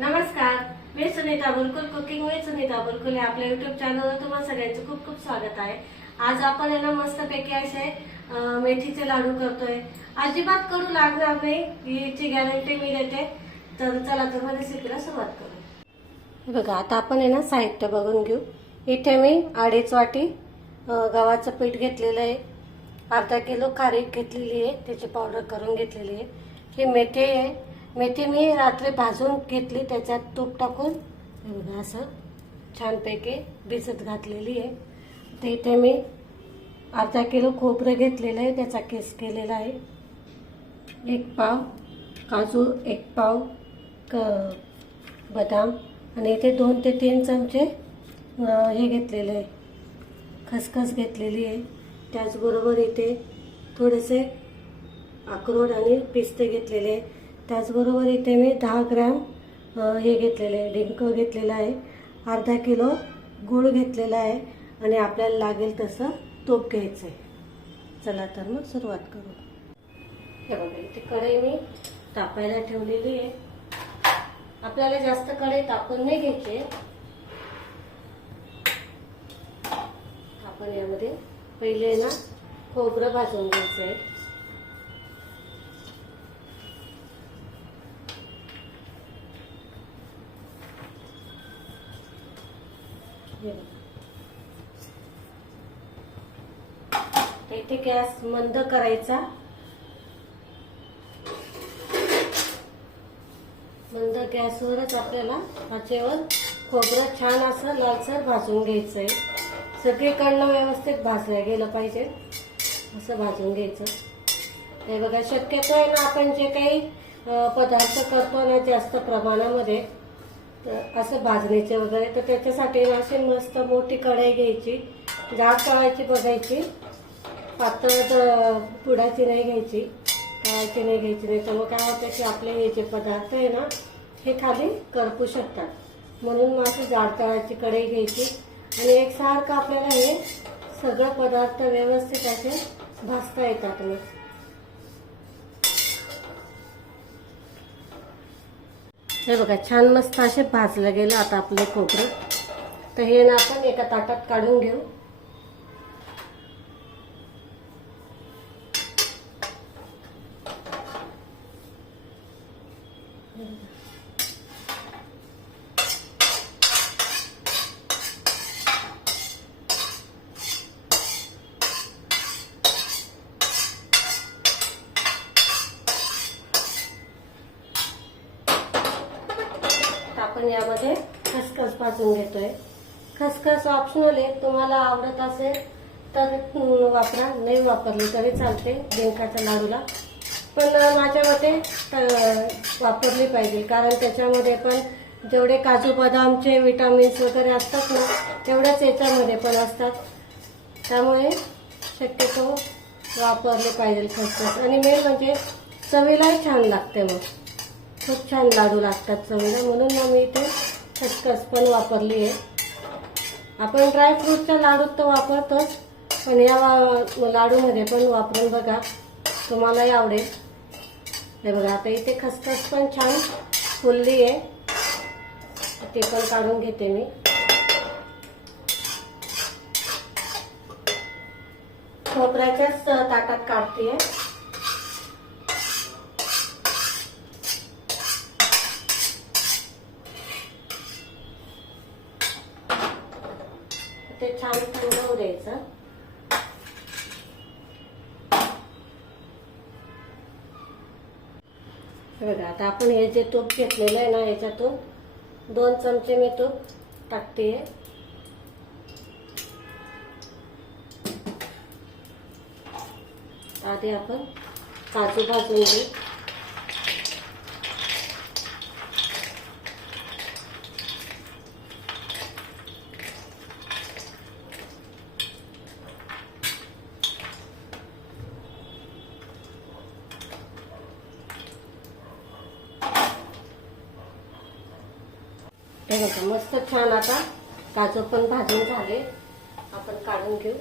नमस्कार मी Sunita Bulkul cooking with Sunita Bulkul या आपल्या युट्यूब चॅनलवर तुम्हाला सगळ्यांचं खूप खूप स्वागत आहे. आज आपण आहे ना मस्तपैकी असे मेथीचे लाडू करतोय. अजिबात कडू लागणार नाही याची गॅरंटी मी देते. तर चला तर रेसिपीला सुरुवात करू. बघा आता आपण आहे ना साहित्य बघून घेऊ. इथे मी अडीच वाटी गव्हाचं पीठ घेतलेलं आहे. अर्धा किलो खारीक घेतलेली आहे त्याची पावडर करून घेतलेली आहे. ही मेथी आहे. मेथी मी रात्री भाजून घेतली त्याच्यात तूप टाकून. बघा असं छानपैकी भिजत घातलेली आहे. तर इथे मी अर्धा किलो खोबरं घेतलेलं आहे त्याचा केस केलेला आहे. एक पाव काजू एक पाव क बदाम आणि इथे दोन ते तीन चमचे हे घेतलेले आहे. खसखस घेतलेली आहे. त्याचबरोबर इथे थोडेसे अक्रोड आणि पिस्ते घेतलेले आहे. त्याचबरोबर इथे मी दहा ग्रॅम हे घेतलेलं आहे डिंक घेतलेला आहे. अर्धा किलो गूळ घेतलेला आहे आणि आपल्याला लागेल तसं तूप घ्यायचं आहे. चला तर मग सुरुवात करू. हे बघा इथे कढई मी तापायला ठेवलेली आहे. आपल्याला जास्त कढई तापून नाही घ्यायची आपण यामध्ये पहिले ना खोबरं भाजून घ्यायचं आहे. गॅस मंद करायचा. मंद गॅसवरच आपल्याला भाचेवर खोबरं छान असं लालसर भाजून घ्यायचं आहे सगळीकडनं व्यवस्थित भाजलं गेलं पाहिजे. असं भाजून घ्यायचं. हे बघा शक्यतो आहे ना आपण जे काही पदार्थ करतो ना जास्त प्रमाणामध्ये तर असं भाजणीचे वगैरे तर त्याच्यासाठी ना अशी मस्त मोठी कढई घ्यायची. जाड तळायची बघायची. पातळ पुडाची नाही घ्यायची. तळायची नाही घ्यायची नाही. तर मग काय होतं की आपले हे जे पदार्थ आहे ना हे खाली करपू शकतात. म्हणून मग अशी जाड तळाची कढई घ्यायची. आणि एकसारखं आपल्याला हे सगळं पदार्थ व्यवस्थित असे भाजता येतात मग. हे बघा छान मस्त असे भाजलं गेलं आता आपले खोबरं. तर हे ना आपण एका ताटात काढून घेऊ तर आपण यामध्ये खसखस भाजून घेतोय. खसखस ऑप्शनल आहे. तुम्हाला आवडत असेल तर वापरा. नाही वापरली तरी चालते डिंकाच्या लाडूला. पण माझ्या मते वापरली पाहिजे. कारण त्याच्यामध्ये पण जेवढे काजू बदामचे विटामिन्स वगैरे असतात ना तेवढ्याच याच्यामध्ये पण असतात. त्यामुळे शक्यतो वापरले पाहिजे खसखस. आणि मेन म्हणजे चवीलाही छान लागते मग. खूप छान लाडू लागतात चवीला म्हणून मग मी इथे खसखस पण वापरली आहे. आपण ड्रायफ्रूटच्या लाडूत तर वापरतोच पण या वा- लाडूमध्ये पण वापरून बघा तुम्हालाही आवडेल. हे बघा आता इथे खसखस पण छान फुलली आहे. ते पण काढून घेते मी. खोबऱ्याच्याच ताटात काढते ते छान थंड होऊ द्यायचं हे बघा आता आपण हे जे तूप घेतलेलं आहे ना याच्यातून दोन चमचे मी तूप टाकते आधी आपण काजू भाजून घेऊ हे बघा मस्त छान आता गाजर पण भाजून झाले. आपण काढून घेऊ.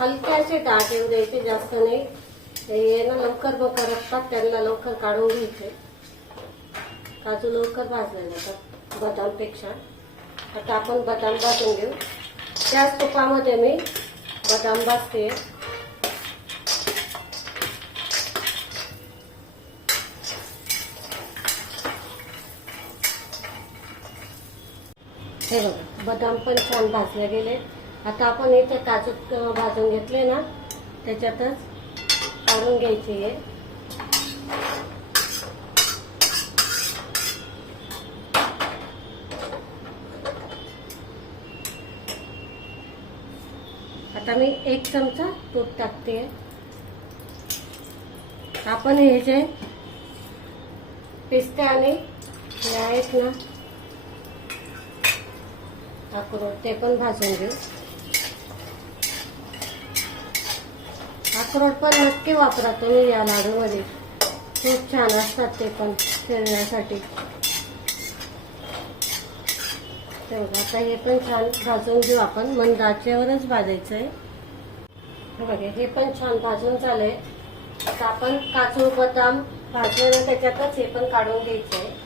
हलक्याचे डाग येऊ द्यायचे जास्त नाही. हे ना लवकर मग असतात त्यांना लवकर काढून घ्यायचे. काजू लवकर भाजले जातात बदामपेक्षा. आता आपण बदाम भाजून घेऊ. त्याच तुपामध्ये मी बदाम भाजते. हे बघा बदाम पण छान भाजले गेले. आता आपण इथे काजू भाजून घेतले ना त्याच्यातच काढून घ्यायचे हे. आता मी एक चमचा तूप टाकते. आपण हे जे पिस्ते आणि हे आहेत ना अक्रोड ते पण भाजून घेऊ. अक्रोड पण नक्की वापरा तुम्ही या लाडूमध्ये. खूप छान असतात ते पण शरीरासाठी तेवढं आता हे पण छान भाजून घेऊ आपण. मंद आचेवरच भाजायचं आहे हे बघा हे पण छान भाजून झालंय. आता आपण काजू बदाम भाजले त्याच्यातच हे पण काढून घ्यायचं आहे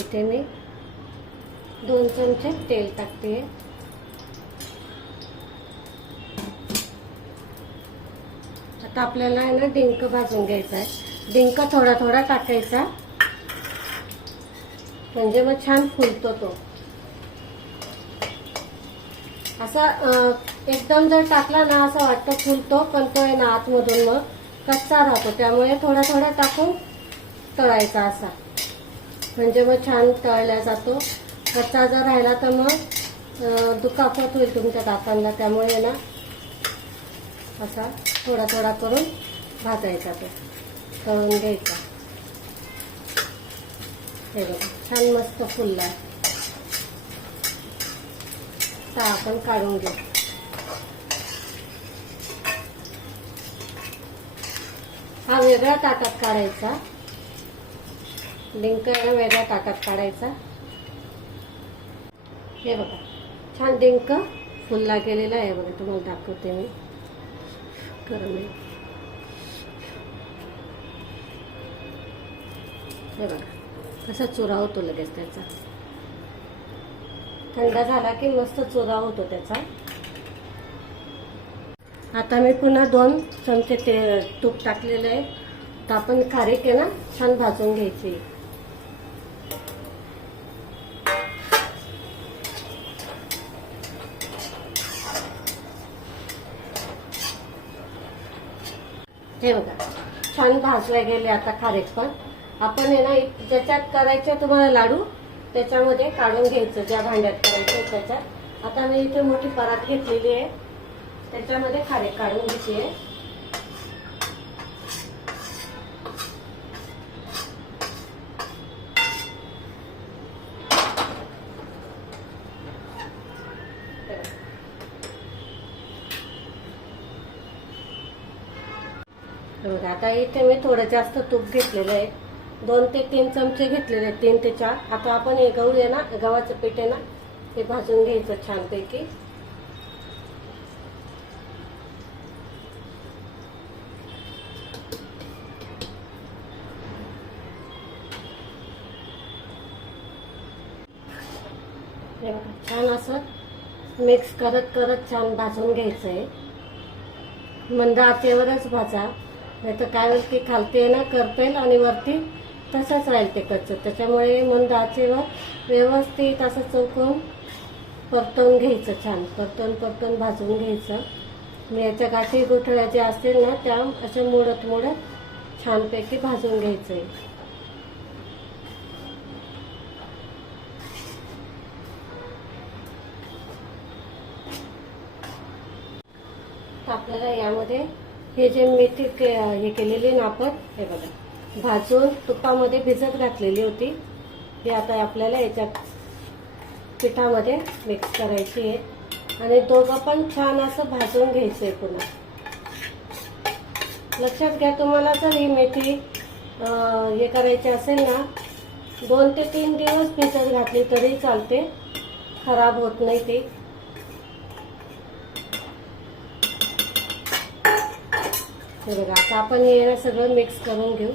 इथे मी दोन चमचे तेल टाकते. आता आपल्याला आहे ना डिंक भाजून घ्यायचा आहे. डिंक थोडा थोडा टाकायचा. म्हणजे मग छान फुलतो तो. असा एकदम जर टाकला ना असं वाटतं फुलतो पण तो आहे ना आतमधून मग कच्चा राहतो. त्यामुळे थोडा थोडा टाकून तळायचा असा. म्हणजे मग छान तळला जातो. कच्चा जर राहिला तर मग दुखापत होईल तुमच्या दातांना त्यामुळे ना असा थोडा थोडा करून भाजायचा तो. तळून घ्यायचा. हे बघा छान मस्त फुलला. ता आपण काढून घेऊ. हा वेगळ्या ताटात काढायचा. डिंक वेगळ्या ताटात काढायचा. हे बघा छान डिंक फुलला गेलेला आहे बघा तुम्हाला दाखवते मी. करून हे बघा कसा चुरा होतो लगेच त्याचा. थंड झाला की मस्त चुरा होतो त्याचा. आता मी पुन्हा दोन चमचे ते तूप टाकलेलं आहे. तर आपण खारीक आहे ना छान भाजून घ्यायची हे बघा छान भाजले गेले आता खारीक पण. आपण आहे ना ज्याच्यात करायचे तुम्हाला लाडू त्याच्यामध्ये काढून घ्यायचं ज्या भांड्यात करायचं त्याच्यात. आता मी इथे मोठी परात घेतलेली आहे. त्याच्यामध्ये खारेक काढून घेते. आहे आता इथे मी थोडं जास्त तूप घेतलेलं आहे. दोन ते तीन चमचे घेतलेले आहेत तीन ते चार. आता आपण हे गहू आहे ना गव्हाचं पीठ आहे ना ते भाजून घ्यायचं छानपैकी. छान असं मिक्स करत करत छान भाजून घ्यायचं आहे मंद आचेवरच भाजा. नाही तर काय होईल की खालते ना करपेल आणि वरती तसंच राहील ते कच्चं. त्याच्यामुळे मंद आचेवर व्यवस्थित असं चौकून परतवून घ्यायचं छान. परतवून परतवून भाजून घ्यायचं. मी याच्या गाठी गुठळ्या ज्या असतील ना त्या अशा मोडत मोडत छानपैकी भाजून घ्यायचं आहे आपल्याला यामध्ये हे जे मेथी के- हे केलेली ना आपण हे बघा. भाजून तुपामध्ये भिजत घातलेली होती. हे आता आपल्याला याच्या पिठामध्ये मिक्स करायची आहे. आणि दोघं पण छान असं भाजून घ्यायचं आहे पुन्हा. लक्षात घ्या तुम्हाला जर ही मेथी हे करायची असेल ना दोन ते तीन दिवस भिजत घातली तरी चालते. खराब होत नाही ती. हे बघा आता आपण हे ना सगळं मिक्स करून घेऊ.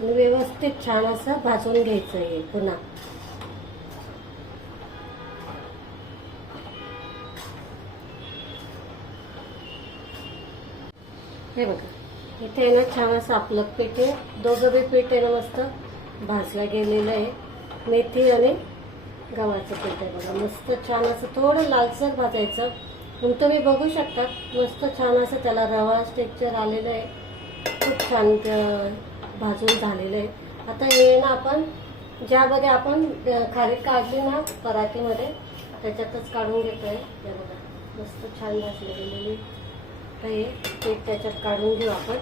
आणि व्यवस्थित छान असं भाजून घ्यायचं हे पुन्हा. हे बघा इथे आहे ना छान असं आपलं पीठ आहे. दोघं बी पीठ आहे ना मस्त भाजलं गेलेलं आहे. मेथी आणि गव्हाचं पीठ आहे बघा मस्त छान असं थोडं लालसर भाजायचं. मग तुम्ही बघू शकता. मस्त छान असं त्याला रवा स्टेक्चर आलेलं आहे. खूप छान भाजून झालेलं आहे. आता हे ना आपण ज्यामध्ये आपण खारीक काढली ना पराठीमध्ये त्याच्यातच काढून घेतो आहे बघा मस्त छान भाजली गेलेली आता हे त्याच्यात काढून घेऊ आपण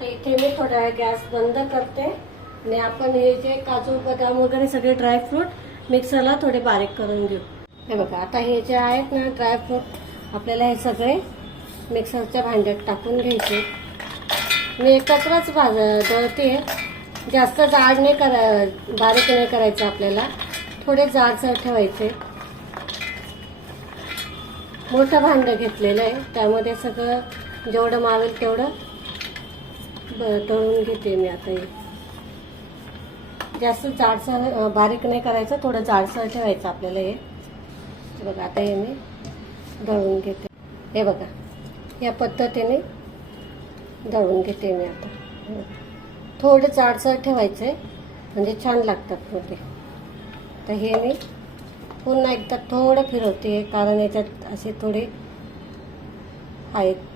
तर इथे मी थोडा वेळ गॅस बंद करते आणि आपण हे जे काजू बदाम वगैरे सगळे ड्रायफ्रूट मिक्सरला थोडे बारीक करून घेऊ हे बघा आता हे जे आहेत ना ड्रायफ्रूट आपल्याला हे सगळे मिक्सरच्या भांड्यात टाकून घ्यायचे. मी एकत्रच भाज दळते जास्त जाड नाही करा बारीक नाही करायचं आपल्याला. थोडे जाडसर ठेवायचे. मोठं भांडं घेतलेलं आहे. त्यामध्ये सगळं जेवढं मावेल तेवढं तळून घेते मी आता हे जास्त जाडसर बारीक नाही करायचं थोडं जाडसर ठेवायचं आपल्याला हे. बघा आता हे मी दळून घेते. हे बघा या पद्धतीने दळून घेते मी आता. थोडं जाडसर ठेवायचं आहे म्हणजे छान लागतात मग तर हे मी पुन्हा एकदा थोडं फिरवते कारण याच्यात असे थोडे आहेत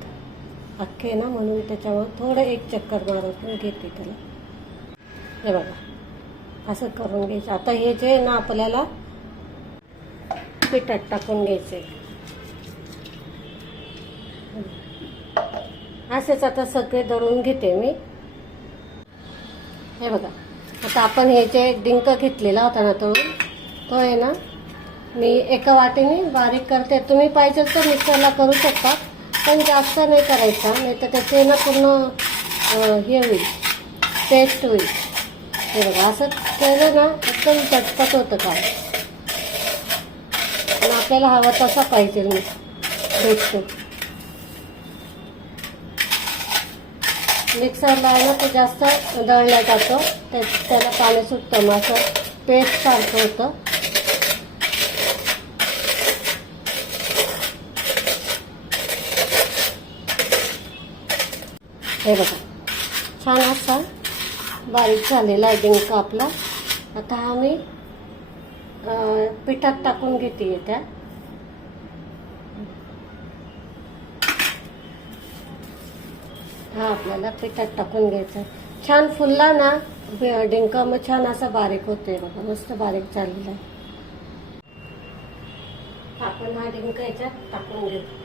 अख्खे ना म्हणून त्याच्यावर थोडं एक चक्कर मारून घेते त्याला. हे बघा. असं करून घ्यायचं. आता हे जे आहे ना आपल्याला पिठात टाकून घ्यायचे असेच आता सगळे दळून घेते मी. हे बघा. आता आपण हे जे डिंक घेतलेला होता ना तो तो आहे ना मी एका वाटीने बारीक करते. तुम्ही पाहिजे तर मिक्सरला करू शकता. पण जास्त नाही करायचा नाही तर त्याचे ना पूर्ण हे होईल पेस्ट होईल. हे बघा असं केलं ना एकदम चटपट होतं काय पण आपल्याला हवा तसा पाहिजे मी भेटतो. मिक्सरला आहे ना ते जास्त दळला जातं त्याला पाणी सुटतं मग असं पेस्ट सारखं होतं. हे बघा. छान असा बारीक झालेला आहे डिंक आपला. आता हा मी पिठात टाकून घेते त्या. हा आपल्याला पिठात टाकून घ्यायचा छान फुलला ना डिंका डिंक मग छान असा बारीक होतोय बघा. मस्त बारीक झालेला आहे. आपण हा डिंका याच्यात टाकून घेतो.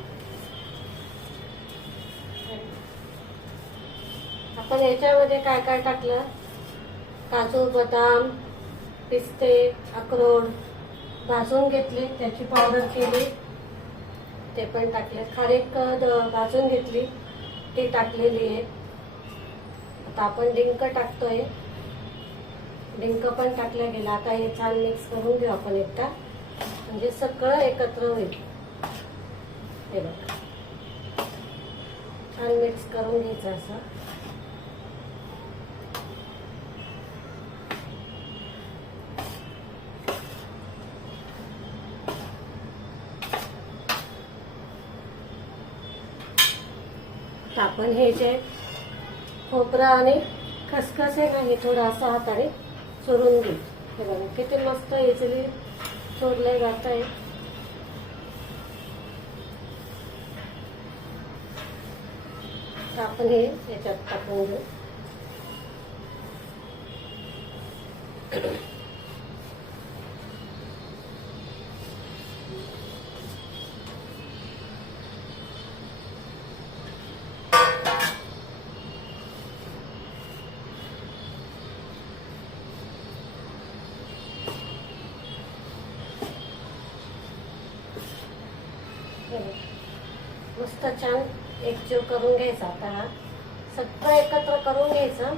आपण याच्यामध्ये काय काय टाकलं? काजू बदाम पिस्ते अक्रोड भाजून घेतले. त्याची पावडर केली. ते पण टाकले. खारीक भाजून घेतली. ती टाकलेली आहे. आता आपण डिंक टाकतोय. डिंक पण टाकल्या गेला आता हे छान मिक्स करून घेऊ आपण एकदा. म्हणजे सगळं एकत्र होईल. हे बघा. छान मिक्स करून घ्यायचं असं. तर आपण हे जे खोबरा आणि खसखस आहे ना हे थोडासा असं हाताने चोरून घेऊ. हे बघा किती मस्त इझिली चोरले जात आहे आपण हे याच्यात टाकून घेऊ. मस्त छान एकजीव करून घ्यायचा. आता हा सगळं एकत्र करून घ्यायचं.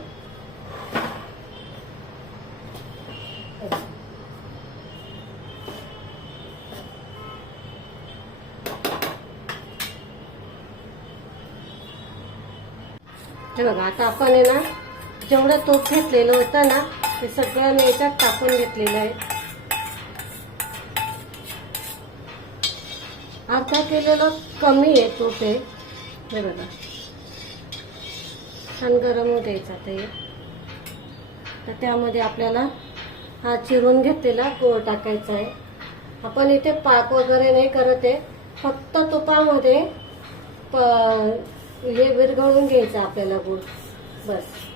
हे बघा आता आपण आहे ना जेवढं तूप घेतलेलं होतं ना ते सगळं मी याच्यात टाकून घेतलेलं आहे. अर्धा केलेलं कमी आहे ते आहे हे बघा. छान गरम होऊ द्यायचा ते. तर त्यामध्ये आपल्याला हा चिरून घेतलेला गोळ टाकायचा आहे. आपण इथे पाक वगैरे नाही करत आहे. फक्त तुपामध्ये प हे विरघळून घ्यायचं आपल्याला गुळ. बस.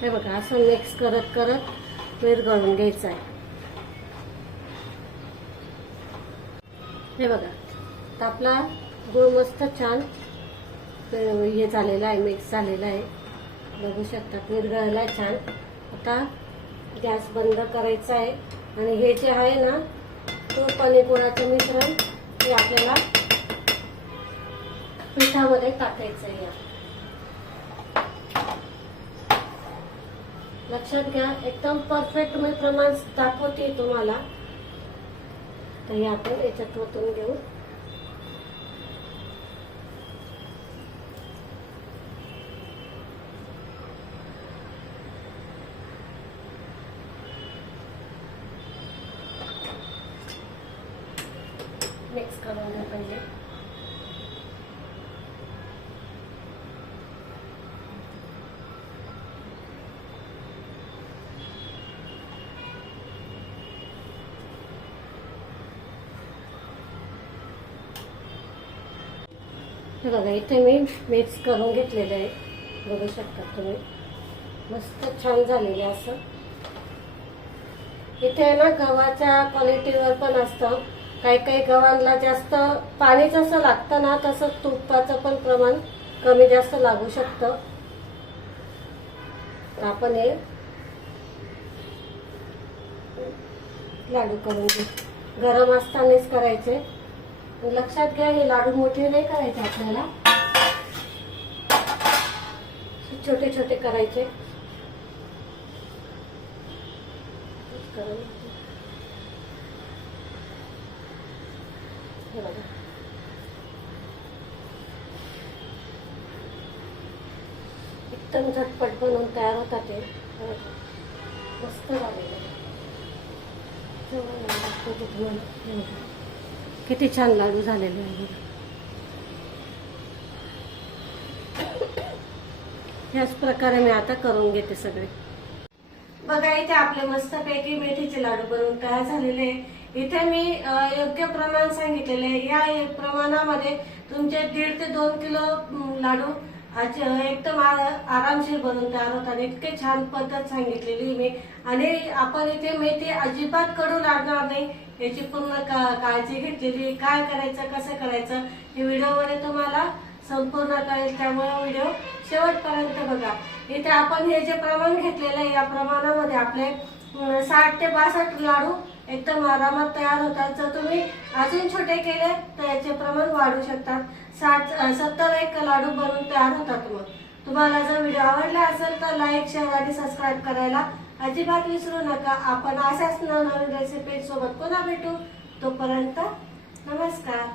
हे बघा असं मिक्स करत करत विरघळून घ्यायचं आहे. हे बघा तर आपला गुळ मस्त छान हे झालेला आहे मिक्स झालेला आहे. बघू शकतात विरघळला छान. आता गॅस बंद करायचा आहे. आणि हे जे आहे ना तूप आणि गुळाचं मिश्रण हे आपल्याला पिठामध्ये टाकायचं आहे. लक्षात घ्या एकदम परफेक्ट मी प्रमाण दाखवते तुम्हाला. तर हे आपण याच्यात ओतून घेऊ मिक्स करून घ्या पहिले हे बघा इथे मी मिक्स करून घेतलेलं आहे. बघू शकता तुम्ही. मस्त छान झालेले असं. इथे आहे ना गव्हाच्या क्वालिटीवर पण असतं. काही काही गव्हांना जास्त पाणी जसं लागतं ना तसं तुपाचं पण प्रमाण कमी जास्त लागू शकतं. आपण हे लाडू करून घेऊ. गरम असतानाच करायचे. लक्षात घ्या हे लाडू मोठे नाही करायचे आपल्याला. छोटे छोटे करायचे. एकदम झटपट बनवून तयार होतात ते. मस्त झालेलं किती छान लाडू झालेले आहे बघा. ह्याच प्रकारे मी आता करून घेते सगळे बघा इथे आपले मस्तपैकी मेथीचे लाडू बनवून तयार झालेले आहे. इथे मी योग्य प्रमाण सांगितलेले आहे. या प्रमाणामध्ये तुमचे दीड ते दोन किलो लाडू एकदम आरामशीर बनवून तयार होतात इतके छान पद्धत सांगितलेली मी आणि आपण इथे मेथी अजिबात कडू लागणार नाही. याची पूर्ण का- काळजी घेतलेली काय करायचं कसं करायचं हे व्हिडिओमध्ये तुम्हाला संपूर्ण कळेल. त्यामुळे व्हिडिओ शेवटपर्यंत बघा. इथे आपण हे जे प्रमाण घेतलेलं आहे या प्रमाणामध्ये आपले साठ ते बासष्ट लाडू एकदम आरामात तयार होतात. जर तुम्ही अजून छोटे केले तर याचे प्रमाण वाढू शकतात. साठ सत्तर एक लाडू बनवून तयार होतात मग. तुम्हाला जर व्हिडिओ आवडला असेल तर लाईक शेअर आणि सबस्क्राईब करायला अजिबात विसरू नका. आपण अशाच नवनवीन रेसिपी सोबत पुन्हा भेटू. तोपर्यंत नमस्कार.